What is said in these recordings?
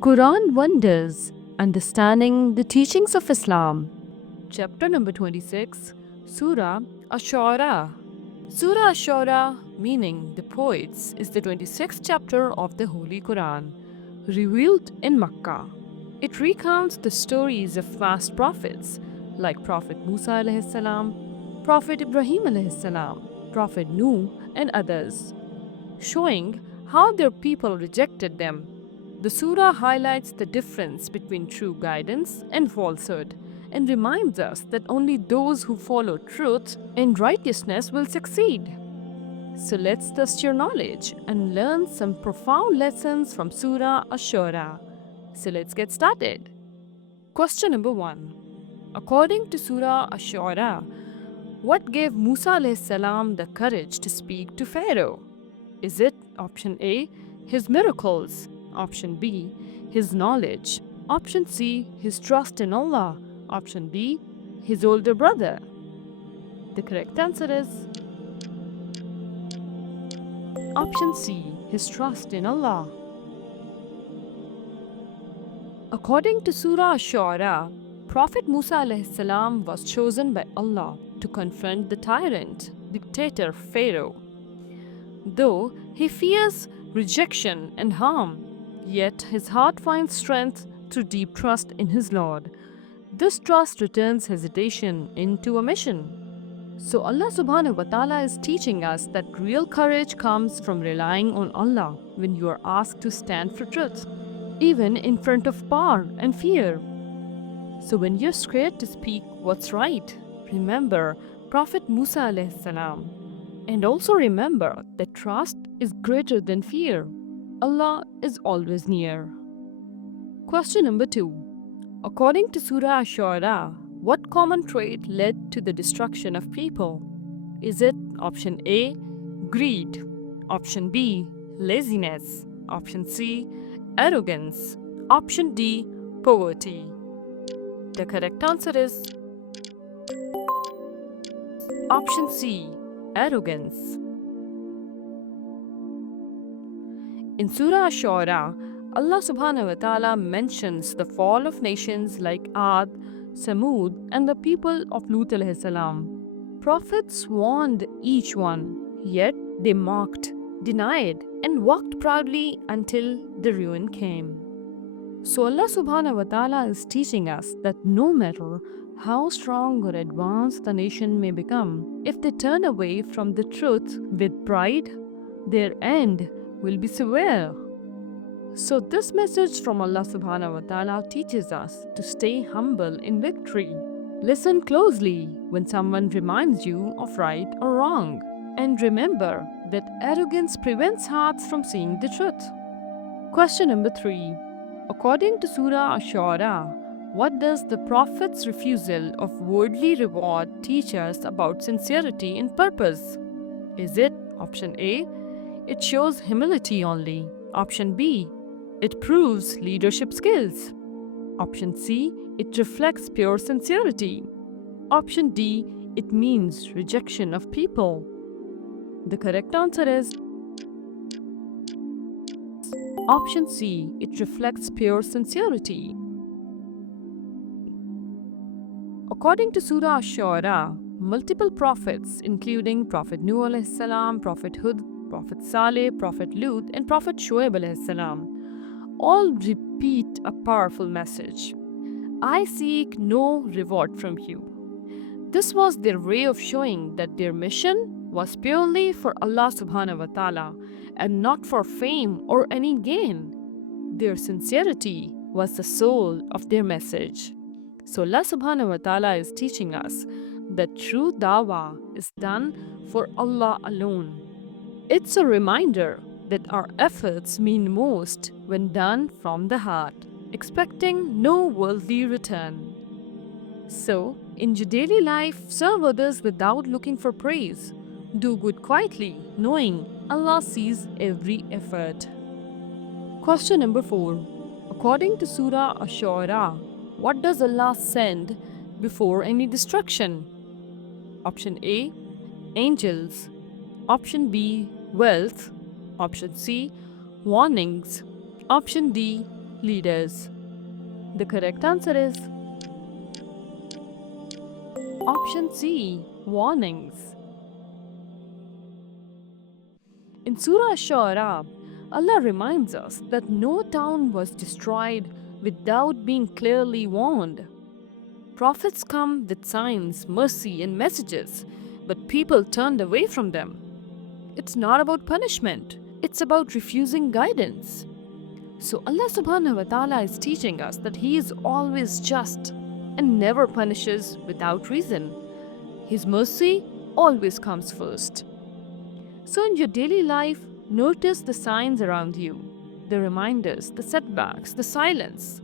Quran Wonders Understanding the Teachings of Islam. Chapter number 26 Surah Ash-Shu'ara. Surah Ash-Shu'ara, meaning the poets, is the 26th chapter of the Holy Quran, revealed in Makkah. It recounts the stories of past prophets like Prophet Musa alayhi salam, Prophet Ibrahim alayhi salam, Prophet Nuh, and others, showing how their people rejected them. The surah highlights the difference between true guidance and falsehood and reminds us that only those who follow truth and righteousness will succeed. So let's test your knowledge and learn some profound lessons from Surah Ash-Shu'ara. So let's get started. Question number 1. According to Surah Ash-Shu'ara, what gave Musa alayhi salam the courage to speak to Pharaoh? Is it option A, his miracles? Option B, his knowledge? Option C, his trust in Allah? Option D, his older brother? The correct answer is option C, his trust in Allah. According to Surah Ash-Shu'ara, Prophet Musa alayhi salam was chosen by Allah to confront the tyrant, dictator Pharaoh. Though he fears rejection and harm, yet his heart finds strength through deep trust in his Lord. This trust returns hesitation into a mission. So Allah subhanahu wa ta'ala is teaching us that real courage comes from relying on Allah when you are asked to stand for truth, even in front of power and fear. So when you're scared to speak what's right, remember Prophet Musa alayhi salam. And also remember that trust is greater than fear. Allah is always near. Question number 2. According to Surah Ash-Shu'ara, what common trait led to the destruction of people? Is it option A, greed? Option B, laziness? Option C, arrogance? Option D, poverty? The correct answer is option C, arrogance. In Surah Ash-Shu'ara, Allah subhanahu wa ta'ala mentions the fall of nations like Ad, Samud, and the people of Lut alayhi salam. Prophets warned each one, yet they mocked, denied, and walked proudly until the ruin came. So Allah subhanahu wa ta'ala is teaching us that no matter how strong or advanced the nation may become, if they turn away from the truth with pride, their end will be severe. So this message from Allah subhanahu wa ta'ala teaches us to stay humble in victory. Listen closely when someone reminds you of right or wrong. And remember that arrogance prevents hearts from seeing the truth. Question number 3. According to Surah Ash-Shu'ara, what does the Prophet's refusal of worldly reward teach us about sincerity in purpose? Is it option A, it shows humility only? Option B, it proves leadership skills? Option C, it reflects pure sincerity? Option D, it means rejection of people? The correct answer is option C, it reflects pure sincerity. According to Surah Ash-Shu'ara, multiple prophets, including Prophet Nuh alayhi salam, Prophet Hud, Prophet Saleh, Prophet Lut, and Prophet Shuaib alayhi salam, all repeat a powerful message. I seek no reward from you. This was their way of showing that their mission was purely for Allah subhanahu wa ta'ala and not for fame or any gain. Their sincerity was the soul of their message. So Allah subhanahu wa ta'ala is teaching us that true dawah is done for Allah alone. It's a reminder that our efforts mean most when done from the heart, expecting no worldly return. So, in your daily life, serve others without looking for praise. Do good quietly, knowing Allah sees every effort. Question number 4. According to Surah Ash-Shu'ara, what does Allah send before any destruction? Option A, angels. Option B, wealth. Option C, warnings. Option D, leaders. The correct answer is option C, warnings. In Surah Ash-Shu'ara, Allah reminds us that no town was destroyed without being clearly warned. Prophets come with signs, mercy, and messages, but people turned away from them. It's not about punishment, it's about refusing guidance. So Allah subhanahu wa ta'ala is teaching us that He is always just and never punishes without reason. His mercy always comes first. So in your daily life, notice the signs around you, the reminders, the setbacks, the silence.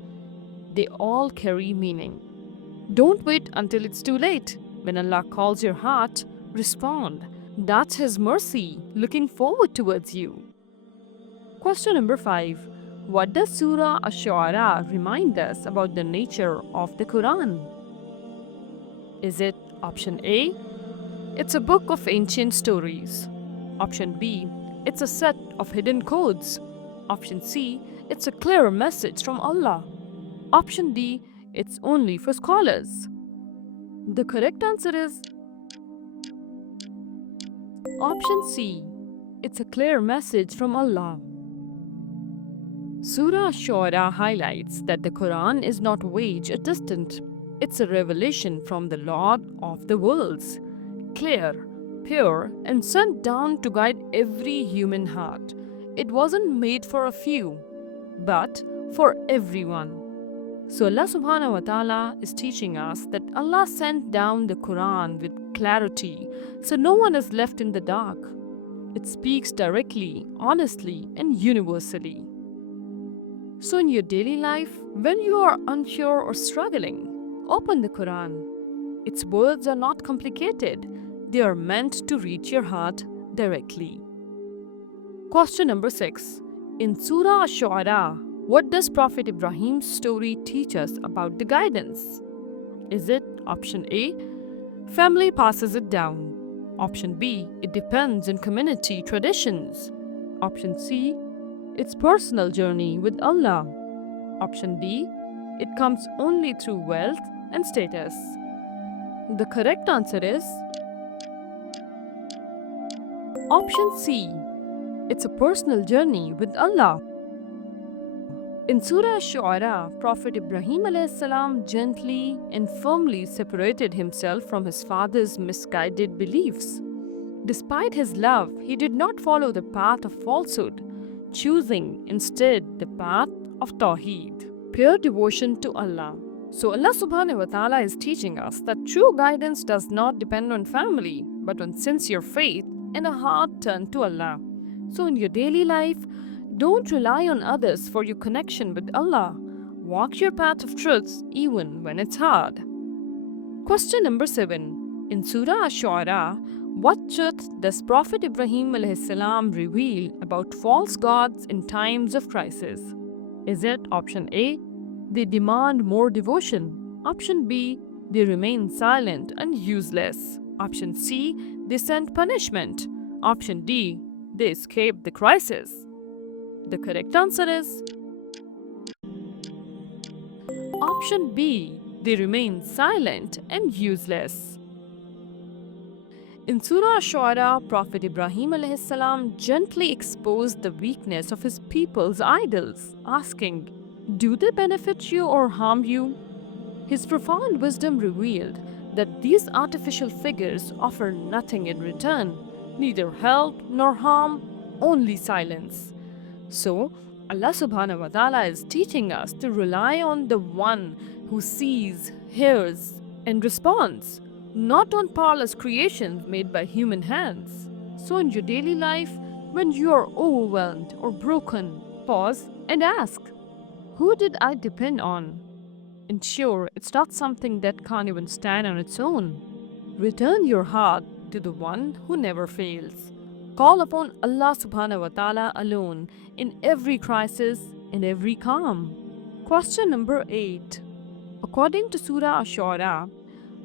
They all carry meaning. Don't wait until it's too late. When Allah calls your heart, respond. That's His mercy looking forward towards you. Question number 5. What does Surah Ash-Shu'ara remind us about the nature of the Quran? Is it option A? It's a book of ancient stories. Option B, it's a set of hidden codes. Option C, it's a clear message from Allah. Option D, it's only for scholars. The correct answer is option C, it's a clear message from Allah. Surah Ash-Shu'ara highlights that the Quran is not vague or distant. It's a revelation from the Lord of the worlds, clear, pure, and sent down to guide every human heart. It wasn't made for a few, but for everyone. So Allah subhanahu wa ta'ala is teaching us that Allah sent down the Quran with clarity, so no one is left in the dark. It speaks directly, honestly, and universally. So in your daily life, when you are unsure or struggling, open the Quran. Its words are not complicated. They are meant to reach your heart directly. Question number 6. In Surah Ash-Shu'ara, what does Prophet Ibrahim's story teach us about the guidance? Is it option A? Family passes it down. Option B, it depends on community traditions. Option C, it's personal journey with Allah. Option D, it comes only through wealth and status. The correct answer is option C, it's a personal journey with Allah. In Surah Ash-Shu'ara, Prophet Ibrahim a.s. gently and firmly separated himself from his father's misguided beliefs. Despite his love, he did not follow the path of falsehood, choosing instead the path of Tawheed, pure devotion to Allah. So Allah subhanahu wa ta'ala is teaching us that true guidance does not depend on family, but on sincere faith and a heart turned to Allah. So in your daily life, don't rely on others for your connection with Allah. Walk your path of truth even when it's hard. Question number 7. In Surah Ash-Shu'ara, what truth does Prophet Ibrahim a.s. reveal about false gods in times of crisis? Is it option A? They demand more devotion. Option B, they remain silent and useless. Option C, they send punishment. Option D, they escape the crisis. The correct answer is option B, they remain silent and useless. In Surah Ash-Shu'ara, Prophet Ibrahim a.s. gently exposed the weakness of his people's idols, asking, "Do they benefit you or harm you?" His profound wisdom revealed that these artificial figures offer nothing in return, neither help nor harm, only silence. So, Allah subhanahu wa ta'ala is teaching us to rely on the one who sees, hears, and responds, not on powerless creations made by human hands. So in your daily life, when you are overwhelmed or broken, pause and ask, who did I depend on? Ensure it's not something that can't even stand on its own. Return your heart to the one who never fails. Call upon Allah subhanahu wa ta'ala alone in every crisis, in every calm. Question number 8. According to Surah Ash-Shu'ara,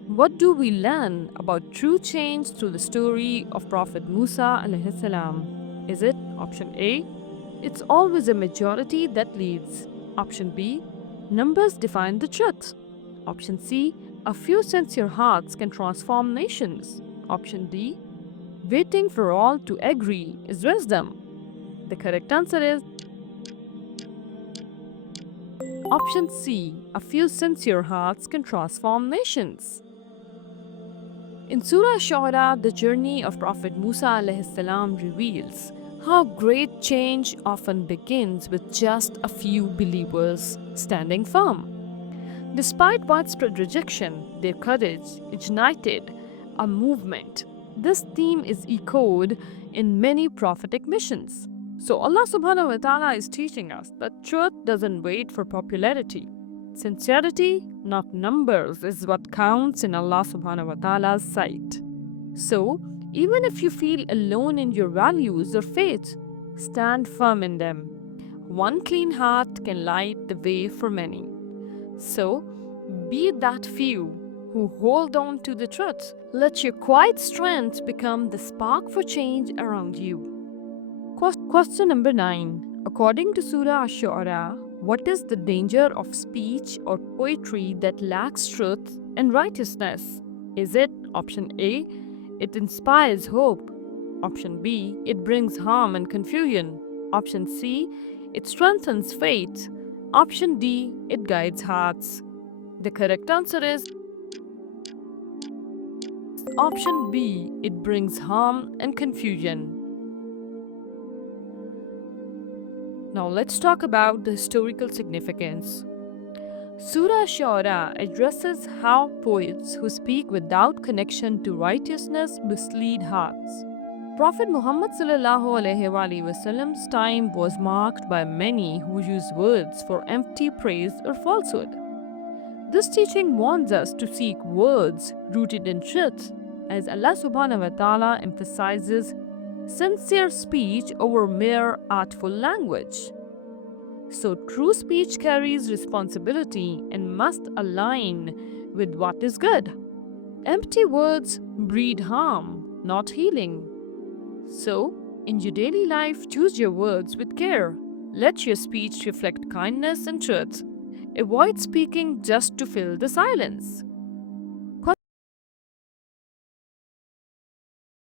what do we learn about true change through the story of Prophet Musa alayhi salam? Is it option A? It's always a majority that leads. Option B, numbers define the truth. Option C, a few sincere hearts can transform nations. Option D, waiting for all to agree is wisdom. The correct answer is Option C, a few sincere hearts can transform nations. In Surah Shu'ara, the journey of Prophet Musa alayhi salam reveals how great change often begins with just a few believers standing firm. Despite widespread rejection, their courage ignited a movement. This theme is echoed in many prophetic missions. So Allah subhanahu wa ta'ala is teaching us that truth doesn't wait for popularity. Sincerity, not numbers, is what counts in Allah subhanahu wa ta'ala's sight. So, even if you feel alone in your values or faith, stand firm in them. One clean heart can light the way for many. So, be that few who hold on to the truth. Let your quiet strength become the spark for change around you. Question number 9. According to Surah Ash-Shu'ara, what is the danger of speech or poetry that lacks truth and righteousness? Is it option A, it inspires hope? Option B, it brings harm and confusion? Option C, it strengthens faith? Option D, it guides hearts? The correct answer is Option B, it brings harm and confusion. Now let's talk about the historical significance. Surah Shu'ara addresses how poets who speak without connection to righteousness mislead hearts. Prophet Muhammad ﷺ's time was marked by many who use words for empty praise or falsehood. This teaching warns us to seek words rooted in truth, as Allah subhanahu wa ta'ala emphasizes sincere speech over mere artful language. So, true speech carries responsibility and must align with what is good. Empty words breed harm, not healing. So, in your daily life, choose your words with care. Let your speech reflect kindness and truth. Avoid speaking just to fill the silence.